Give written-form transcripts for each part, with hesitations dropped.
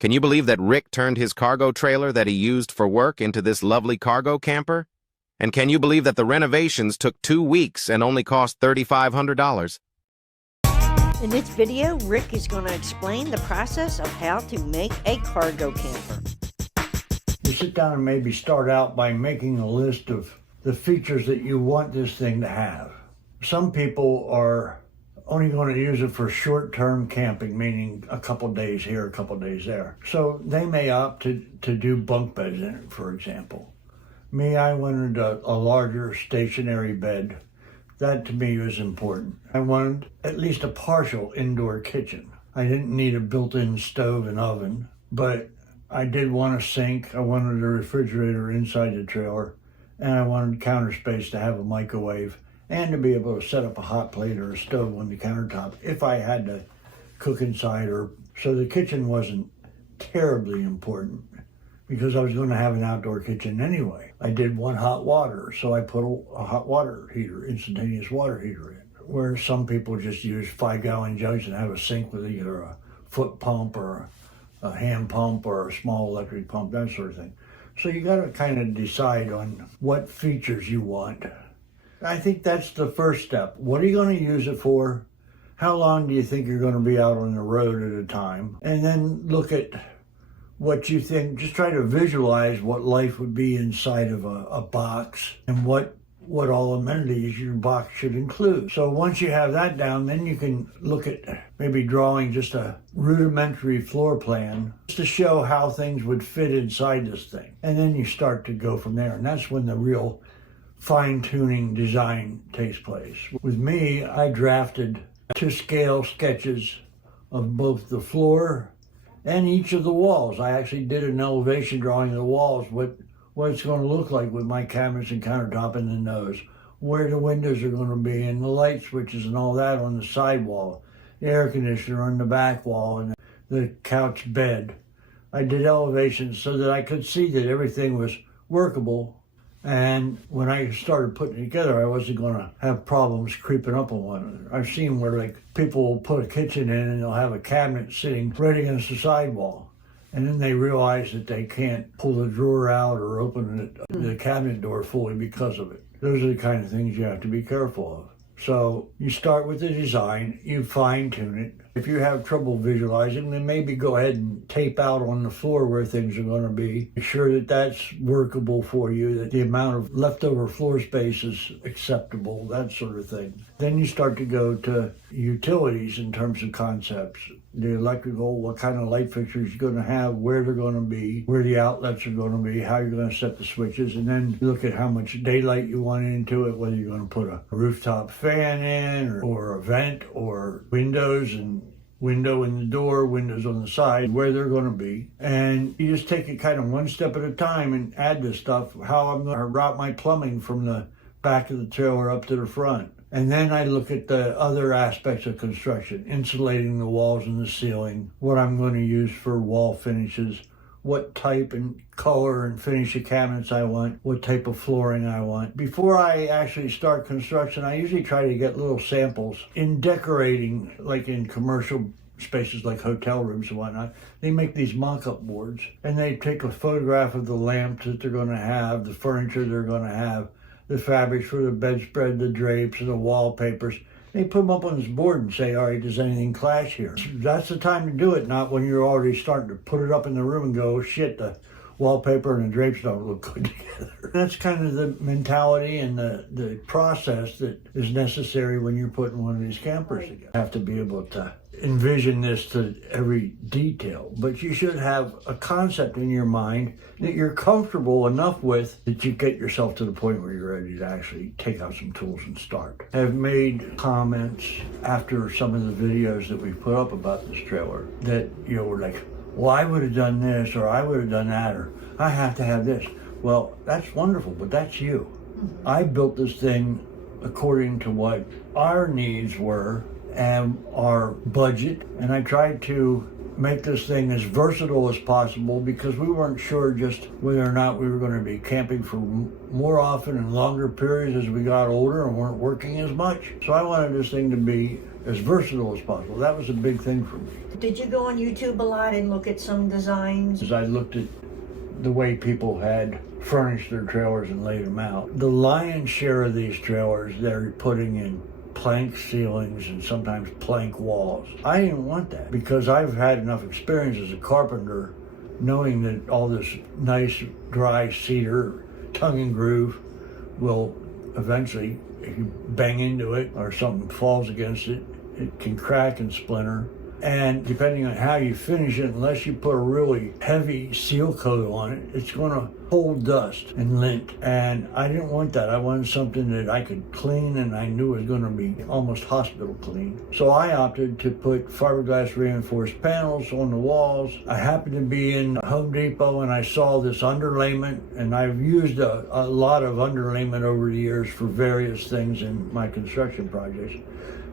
Can you believe that Rick turned his cargo trailer that he used for work into this lovely cargo camper? And can you believe that the renovations took 2 weeks and only cost $3,500? In this video, Rick is going to explain the process of how to make a cargo camper. You sit down and maybe start out by making a list of the features that you want this thing to have. Some people are only going to use it for short-term camping, meaning a couple days here, a couple days there. So they may opt to do bunk beds in it, for example. Me, I wanted a larger stationary bed. That to me was important. I wanted at least a partial indoor kitchen. I didn't need a built-in stove and oven, but I did want a sink. I wanted a refrigerator inside the trailer, and I wanted counter space to have a microwave and to be able to set up a hot plate or a stove on the countertop if I had to cook inside. So the kitchen wasn't terribly important because I was going to have an outdoor kitchen anyway. I did want hot water, so I put a hot water heater, instantaneous water heater in, where some people just use 5-gallon jugs and have a sink with either a foot pump or a hand pump or a small electric pump, that sort of thing. So you got to kind of decide on what features you want. I think that's the first step. What are you going to use it for? How long do you think you're going to be out on the road at a time? And then look at what you think. Just try to visualize what life would be inside of a box and what all amenities your box should include. So once you have that down, then you can look at maybe drawing just a rudimentary floor plan just to show how things would fit inside this thing. And then you start to go from there. And that's when the real fine-tuning design takes place. With me, I drafted to-scale sketches of both the floor and each of the walls. I actually did an elevation drawing of the walls, what it's going to look like with my cabinets and countertop and the nose, where the windows are going to be, and the light switches and all that on the side wall, the air conditioner on the back wall, and the couch bed. I did elevations so that I could see that everything was workable. And when I started putting it together, I wasn't going to have problems creeping up on one another. I've seen where like people will put a kitchen in and they'll have a cabinet sitting right against the sidewall. And then they realize that they can't pull the drawer out or open the cabinet door fully because of it. Those are the kind of things you have to be careful of. So you start with the design, you fine tune it. If you have trouble visualizing, then maybe go ahead and tape out on the floor where things are going to be. Make sure that that's workable for you, that the amount of leftover floor space is acceptable, that sort of thing. Then you start to go to utilities in terms of concepts. The electrical, what kind of light fixtures you're going to have, where they're going to be, where the outlets are going to be, how you're going to set the switches, and then look at how much daylight you want into it, whether you're going to put a rooftop fan in or a vent or windows and window in the door, windows on the side, where they're going to be. And you just take it kind of one step at a time and add this stuff, how I'm going to route my plumbing from the back of the trailer up to the front. And then I look at the other aspects of construction, insulating the walls and the ceiling, what I'm going to use for wall finishes, what type and color and finish of cabinets I want, what type of flooring I want. Before I actually start construction, I usually try to get little samples. In decorating, like in commercial spaces like hotel rooms and whatnot, they make these mock-up boards, and they take a photograph of the lamps that they're going to have, the furniture they're going to have, the fabrics for the bedspread, the drapes, and the wallpapers. They put them up on this board and say, all right, does anything clash here? That's the time to do it, not when you're already starting to put it up in the room and go, oh, shit, the wallpaper and the drapes don't look good together. That's kind of the mentality and the process that is necessary when you're putting one of these campers together. You have to be able to envision this to every detail, but you should have a concept in your mind that you're comfortable enough with that you get yourself to the point where you're ready to actually take out some tools and start. I've made comments after some of the videos that we put up about this trailer that, were like, well, I would have done this, or I would have done that, or I have to have this. Well, that's wonderful, but that's you. I built this thing according to what our needs were and our budget, and I tried to make this thing as versatile as possible because we weren't sure just whether or not we were going to be camping for more often and longer periods as we got older and weren't working as much. So I wanted this thing to be as versatile as possible. That was a big thing for me. Did you go on YouTube a lot and look at some designs? As I looked at the way people had furnished their trailers and laid them out, the lion's share of these trailers they're putting in plank ceilings and sometimes plank walls. I didn't want that because I've had enough experience as a carpenter knowing that all this nice dry cedar tongue and groove will eventually, if you bang into it or something falls against it, it can crack and splinter. And depending on how you finish it, unless you put a really heavy seal coat on it, it's going to hold dust and lint. And I didn't want that. I wanted something that I could clean and I knew was going to be almost hospital clean. So I opted to put fiberglass reinforced panels on the walls. I happened to be in Home Depot and I saw this underlayment, and I've used a lot of underlayment over the years for various things in my construction projects.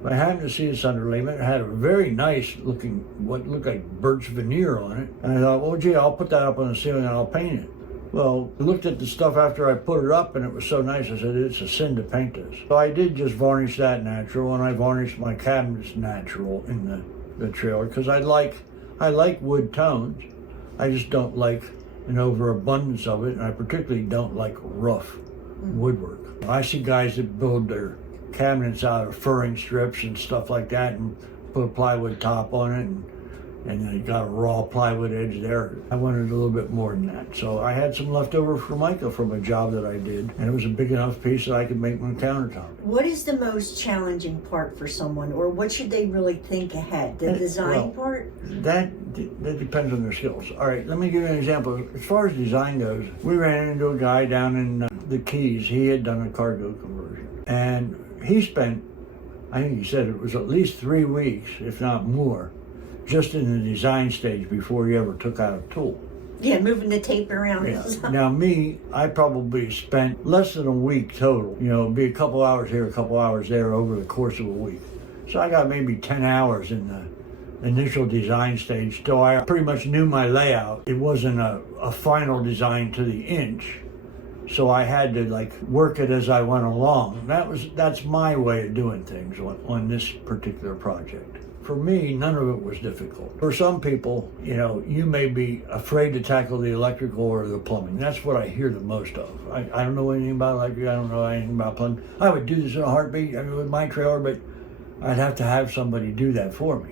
I happened to see this underlayment. It had a very nice looking, what looked like birch veneer on it. And I thought, well, gee, I'll put that up on the ceiling and I'll paint it. Well, I looked at the stuff after I put it up and it was so nice, I said, it's a sin to paint this. So I did just varnish that natural, and I varnished my cabinets natural in the trailer because I like wood tones. I just don't like an overabundance of it, and I particularly don't like rough woodwork. I see guys that build their cabinets out of furring strips and stuff like that and put a plywood top on it, and they got a raw plywood edge there. I wanted a little bit more than that. So I had some leftover Formica from a job that I did, and it was a big enough piece that I could make my countertop. What is the most challenging part for someone, or what should they really think ahead? The design part? That depends on their skills. All right, let me give you an example. As far as design goes, we ran into a guy down in the Keys. He had done a cargo conversion, and he spent, I think he said it was at least 3 weeks, if not more, just in the design stage before he ever took out a tool. Yeah, moving the tape around. Yeah. Now me, I probably spent less than a week total. You know, it'd be a couple hours here, a couple hours there over the course of a week. So I got maybe 10 hours in the initial design stage till I pretty much knew my layout. It wasn't a final design to the inch. So I had to work it as I went along. That's my way of doing things on this particular project. For me, none of it was difficult. For some people, you may be afraid to tackle the electrical or the plumbing. That's what I hear the most of. I don't know anything about electric, I don't know anything about plumbing. I would do this in a heartbeat with my trailer, but I'd have to have somebody do that for me.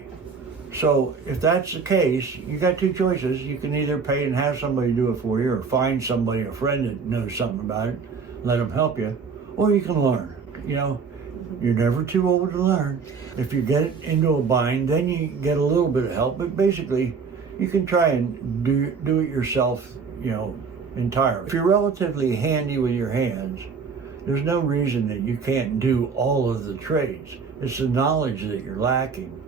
So if that's the case, you got two choices. You can either pay and have somebody do it for you, or find somebody, a friend that knows something about it, let them help you, or you can learn. You're never too old to learn. If you get into a bind, then you get a little bit of help, but basically you can try and do it yourself, entirely. If you're relatively handy with your hands, there's no reason that you can't do all of the trades. It's the knowledge that you're lacking.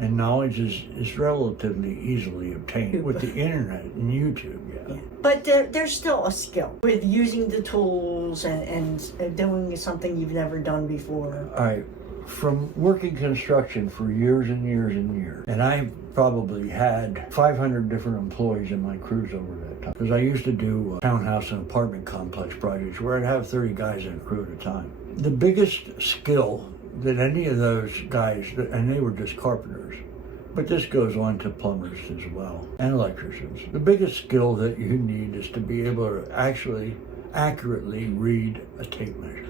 And knowledge is relatively easily obtained with the internet and YouTube, yeah. But there's still a skill with using the tools and doing something you've never done before. All right, from working construction for years and years and years, and I probably had 500 different employees in my crews over that time, because I used to do townhouse and apartment complex projects where I'd have 30 guys in a crew at a time. The biggest skill that any of those guys, and they were just carpenters, but this goes on to plumbers as well, and electricians. The biggest skill that you need is to be able to actually accurately read a tape measure.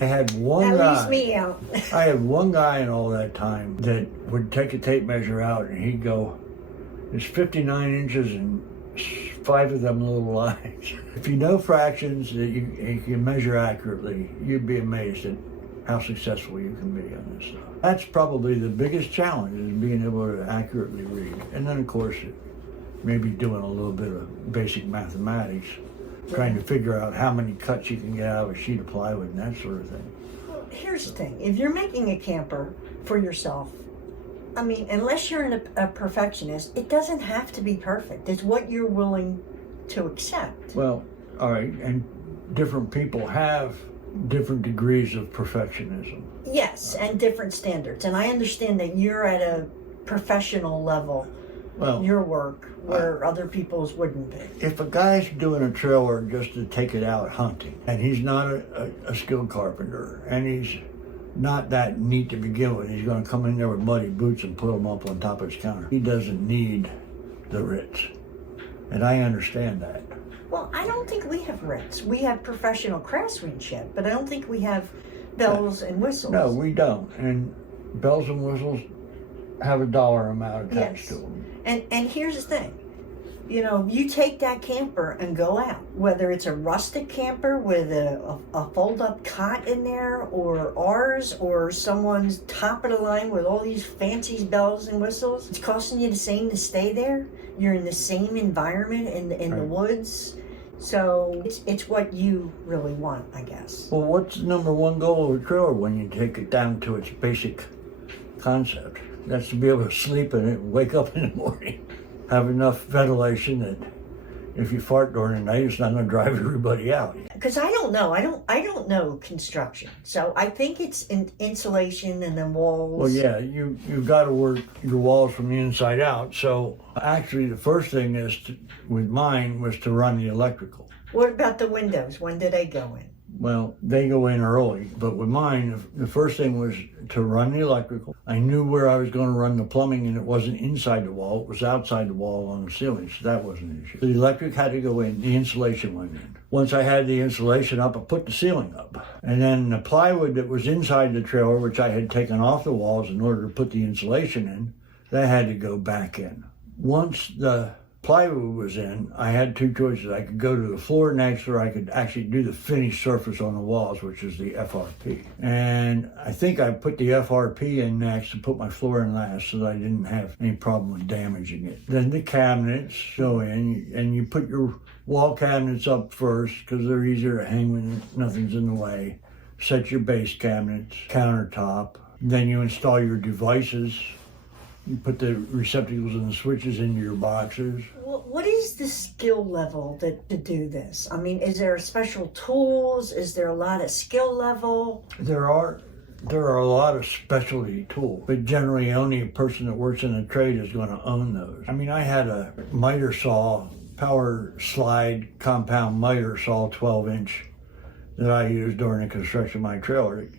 I had one guy. That leaves me out. I had one guy in all that time that would take a tape measure out and he'd go, it's 59 inches and 5 of them little lines. If you know fractions that you can measure accurately, you'd be amazed at how successful you can be on this stuff. That's probably the biggest challenge, is being able to accurately read. And then of course, maybe doing a little bit of basic mathematics, trying to figure out how many cuts you can get out of a sheet of plywood and that sort of thing. Well, here's the thing. If you're making a camper for yourself, unless you're a perfectionist, it doesn't have to be perfect. It's what you're willing to accept. Well, all right, and different people have different degrees of perfectionism. Yes, and different standards. And I understand that you're at a professional level Well, your work where other people's wouldn't be. if a guy's doing a trailer just to take it out hunting, and he's not a skilled carpenter, and he's not that neat to begin with, he's going to come in there with muddy boots and put them up on top of his counter. He doesn't need the Ritz. And I understand that. Well, I don't think we have Ritz. We have professional craftsmanship, but I don't think we have bells and whistles. No, we don't. And bells and whistles have a dollar amount attached Yes. to them. And here's the thing. You know, you take that camper and go out, whether it's a rustic camper with a fold-up cot in there, or ours, or someone's top of the line with all these fancy bells and whistles. It's costing you the same to stay there. You're in the same environment in the Right. woods. So it's what you really want, I guess. Well, what's the number one goal of a trailer when you take it down to its basic concept? That's to be able to sleep in it and wake up in the morning. Have enough ventilation that if you fart during the night, it's not going to drive everybody out. Because I don't know. I don't know construction. So I think it's insulation and then walls. Well, yeah, you've got to work your walls from the inside out. So actually, the first thing with mine was to run the electrical. What about the windows? When do they go in? Well, they go in early, but with mine, the first thing was to run the electrical. I knew where I was going to run the plumbing, and it wasn't inside the wall, it was outside the wall on the ceiling, so that wasn't an issue. The electric had to go in, the insulation went in. Once I had the insulation up, I put the ceiling up. And then the plywood that was inside the trailer, which I had taken off the walls in order to put the insulation in, that had to go back in. Once the plywood was in, I had two choices. I could go to the floor next, or I could actually do the finished surface on the walls, which is the FRP. And I think I put the FRP in next and put my floor in last so that I didn't have any problem with damaging it. Then the cabinets go in, and you put your wall cabinets up first because they're easier to hang when nothing's in the way. Set your base cabinets, countertop. Then you install your devices. You put the receptacles and the switches into your boxes. What is the skill level to do this? I mean, is there special tools? Is there a lot of skill level? There are a lot of specialty tools, but generally only a person that works in the trade is going to own those. I mean, I had a miter saw, power slide compound miter saw, 12-inch, that I used during the construction of my trailer. It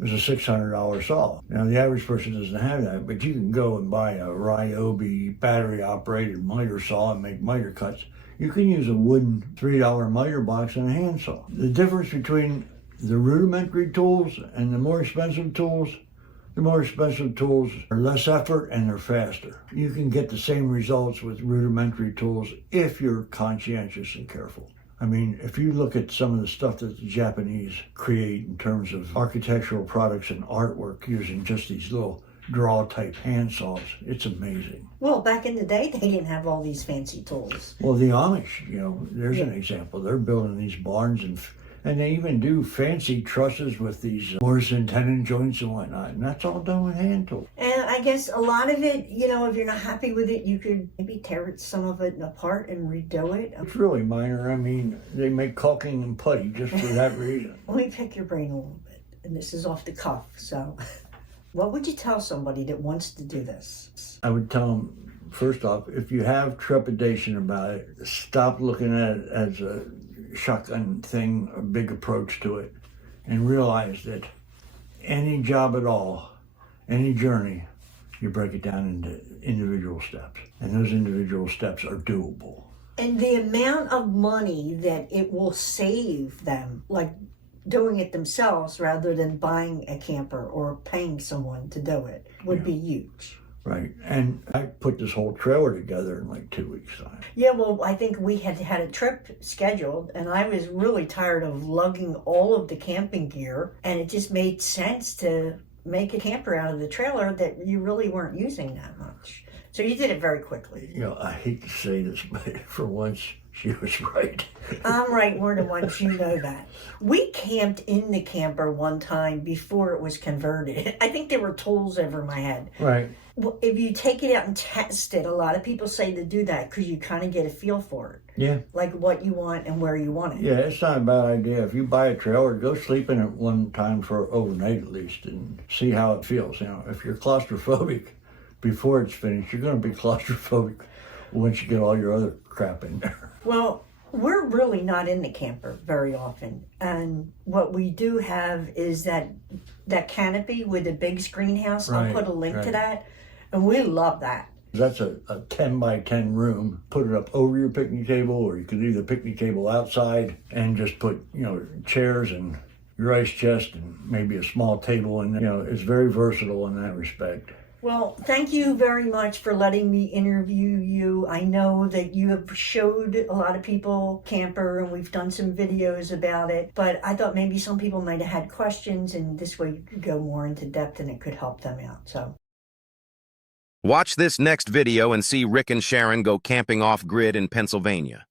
was a $600 saw. Now, the average person doesn't have that, but you can go and buy a Ryobi battery-operated miter saw and make miter cuts. You can use a wooden $3 miter box and a handsaw. The difference between the rudimentary tools and the more expensive tools are less effort and they're faster. You can get the same results with rudimentary tools if you're conscientious and careful. I mean, if you look at some of the stuff that the Japanese create in terms of architectural products and artwork using just these little draw-type hand saws, it's amazing. Well, back in the day, they didn't have all these fancy tools. Well, the Amish, there's an example. They're building these barns and they even do fancy trusses with these Morrison tenon joints and whatnot, and that's all done with hand tools. And I guess a lot of it, if you're not happy with it, you could maybe tear some of it apart and redo it. It's really minor. I mean, they make caulking and putty just for that reason. Let me pick your brain a little bit, and this is off the cuff, so what would you tell somebody that wants to do this? I would tell them, first off, if you have trepidation about it, stop looking at it as a shotgun thing, a big approach to it, and realize that any job at all, any journey, you break it down into individual steps, and those individual steps are doable. And the amount of money that it will save them, like doing it themselves rather than buying a camper or paying someone to do it, would be huge. Right, and I put this whole trailer together in like 2 weeks' time. Yeah, well, I think we had a trip scheduled, and I was really tired of lugging all of the camping gear, and it just made sense to make a camper out of the trailer that you really weren't using that much. So you did it very quickly. I hate to say this, but for once, she was right. I'm right more than once, you know that. We camped in the camper one time before it was converted. I think there were tools over my head. Right. Well, if you take it out and test it, a lot of people say to do that because you kind of get a feel for it. Yeah. Like what you want and where you want it. Yeah, it's not a bad idea. If you buy a trailer, go sleep in it one time for overnight at least and see how it feels. If you're claustrophobic, before it's finished, you're going to be claustrophobic once you get all your other crap in there. Well, we're really not in the camper very often. And what we do have is that canopy with the big screen house. I'll Right, put a link to right. that. And we love that. That's a 10 by 10 room. Put it up over your picnic table, or you could leave the picnic table outside and just put, chairs and your ice chest and maybe a small table. And, it's very versatile in that respect. Well, thank you very much for letting me interview you. I know that you have showed a lot of people camper and we've done some videos about it, but I thought maybe some people might have had questions and this way you could go more into depth and it could help them out. So Watch this next video and see Rick and Sharon go camping off-grid in Pennsylvania.